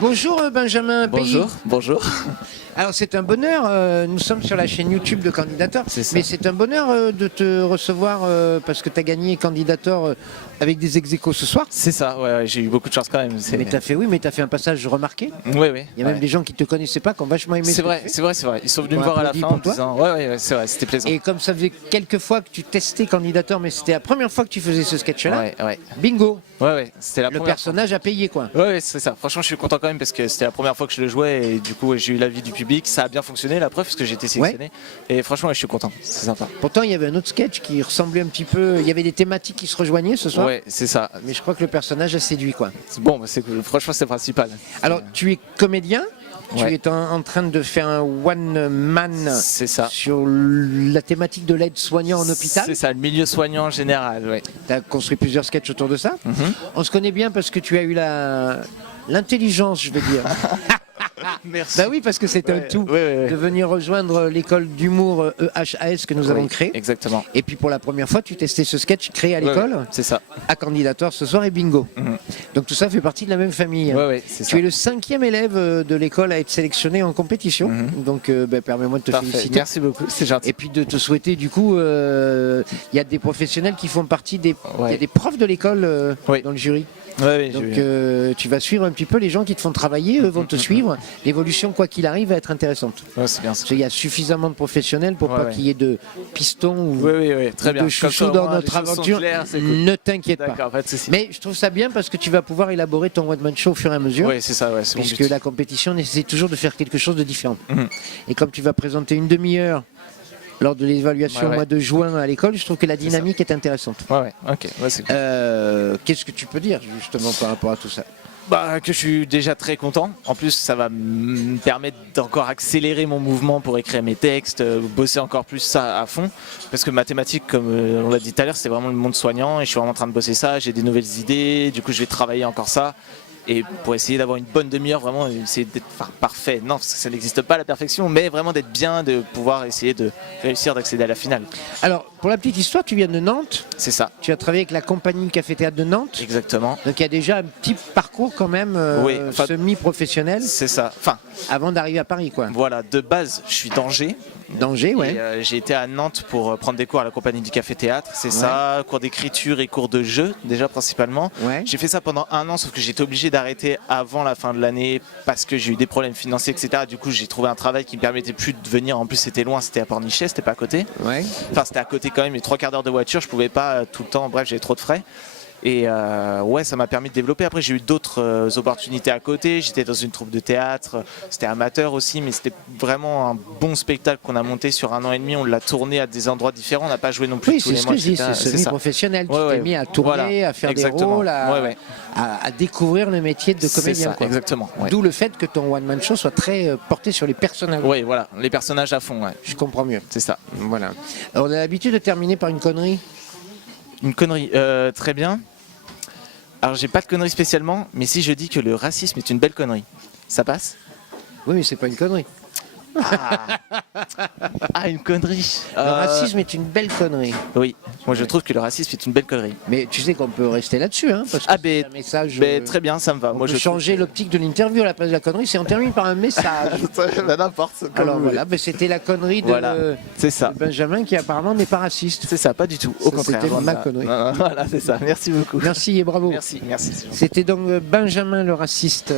Bonjour Benjamin Pays. Bonjour, bonjour. Alors c'est un bonheur, nous sommes sur la chaîne YouTube de Candidator, mais c'est un bonheur de te recevoir parce que tu as gagné Candidator avec des ex-aequo ce soir. C'est ça, ouais, j'ai eu beaucoup de chance quand même. Mais tu as fait un passage remarqué. Oui. Il y a même des gens qui ne te connaissaient pas, qui ont vachement aimé. C'est vrai. Ils sont venus me voir à la fin en disant ouais, c'est vrai, c'était plaisant. Et comme ça faisait quelques fois que tu testais Candidator, mais c'était la première fois que tu faisais ce sketch-là, ouais. Bingo. Ouais, c'était la Le première personnage a payé quoi. Ouais, c'est ça. Franchement, je suis content quand même parce que c'était la première fois que je le jouais et du coup, j'ai eu l'avis du public. Ça a bien fonctionné, la preuve, parce que j'ai été sélectionné. Et franchement, je suis content. C'est sympa. Pourtant, il y avait un autre sketch qui ressemblait un petit peu. Il y avait des thématiques qui se rejoignaient ce soir. Ouais, c'est ça. Mais je crois que le personnage a séduit quoi. Bon, c'est cool. Franchement, c'est le principal. Alors, tu es comédien. Tu Ouais. es en train de faire un one-man sur la thématique de l'aide soignant en hôpital. C'est ça, le milieu soignant en général. Ouais. Tu as construit plusieurs sketchs autour de ça. On se connaît bien parce que tu as eu l'intelligence, je veux dire. Merci. Bah oui, parce que c'est un tout de venir rejoindre l'école d'humour EHAS que nous avons créée. Exactement. Et puis pour la première fois, tu testais ce sketch créé à l'école. C'est ça. À Candidator ce soir et bingo. Donc tout ça fait partie de la même famille. Tu es le 5e élève de l'école à être sélectionné en compétition. Donc permets-moi de te féliciter. Merci beaucoup, c'est gentil. Et puis de te souhaiter du coup, il y a des professionnels qui font partie des, il y a des profs de l'école dans le jury. Donc tu vas suivre un petit peu les gens qui te font travailler, eux vont te suivre. L'évolution, quoi qu'il arrive, va être intéressante. C'est bien ça. Il y a suffisamment de professionnels pour pas qu'il y ait de pistons ou très bien. de chouchous dans notre aventure. Ne t'inquiète pas. Pas de souci. Mais je trouve ça bien parce que tu vas pouvoir élaborer ton one-man show au fur et à mesure. Oui, c'est ça. Puisque la compétition nécessite toujours de faire quelque chose de différent. Et comme tu vas présenter une demi-heure lors de l'évaluation au mois de juin à l'école, je trouve que la dynamique est intéressante. C'est cool. Qu'est-ce que tu peux dire justement par rapport à tout ça? Que je suis déjà très content. En plus, ça va me permettre d'encore accélérer mon mouvement pour écrire mes textes, bosser encore plus ça à fond. Parce que mathématiques, comme on l'a dit tout à l'heure, c'est vraiment le monde soignant et je suis vraiment en train de bosser ça. J'ai des nouvelles idées, du coup, je vais travailler encore ça. Et pour essayer d'avoir une bonne demi-heure, vraiment essayer d'être parfait. Non, parce que ça n'existe pas la perfection, mais vraiment d'être bien, de pouvoir essayer de réussir d'accéder à la finale. Alors, pour la petite histoire, tu viens de Nantes. C'est ça. Tu as travaillé avec la compagnie Café Théâtre de Nantes. Exactement. Donc il y a déjà un petit parcours quand même semi-professionnel. C'est ça. Avant d'arriver à Paris, quoi. Voilà, de base, je suis d'Angers. D'Angers, ouais. Et j'ai été à Nantes pour prendre des cours à la compagnie du Café Théâtre, c'est ça, cours d'écriture et cours de jeu, déjà principalement. J'ai fait ça pendant 1 an, sauf que j'étais obligé d'arrêter avant la fin de l'année parce que j'ai eu des problèmes financiers, etc. Du coup, j'ai trouvé un travail qui me permettait plus de venir. En plus, c'était loin, c'était à Pornichet, c'était pas à côté. Enfin, c'était à côté quand même, mais 3/4 d'heure de voiture, je pouvais pas tout le temps, bref, j'avais trop de frais. Et ça m'a permis de développer. Après, j'ai eu d'autres opportunités à côté. J'étais dans une troupe de théâtre. C'était amateur aussi, mais c'était vraiment un bon spectacle qu'on a monté sur 1 an et demi. On l'a tourné à des endroits différents. On n'a pas joué non plus tous les mois. C'est semi-professionnel. Tu t'es mis à tourner, à faire des rôles, à découvrir le métier de comédien. Exactement. D'où le fait que ton one-man show soit très porté sur les personnages. Oui, voilà, les personnages à fond. Je comprends mieux. C'est ça. Voilà. Alors, on a l'habitude de terminer par une connerie. Une connerie, très bien. Alors j'ai pas de connerie spécialement, mais si je dis que le racisme est une belle connerie, ça passe? Oui, mais c'est pas une connerie. Une connerie. Le racisme est une belle connerie. Oui, moi je trouve que le racisme est une belle connerie. Mais tu sais qu'on peut rester là-dessus, hein, parce que c'est un message. Très bien, ça me va. Moi, je changer l'optique de l'interview à la place de la connerie, c'est on termine par un message. N'importe. Alors voilà, c'était la connerie de Benjamin qui apparemment n'est pas raciste. C'est ça, pas du tout. Au contraire. C'était ma connerie. Voilà, c'est ça. Merci beaucoup. Merci et bravo. Merci. C'était donc Benjamin le raciste.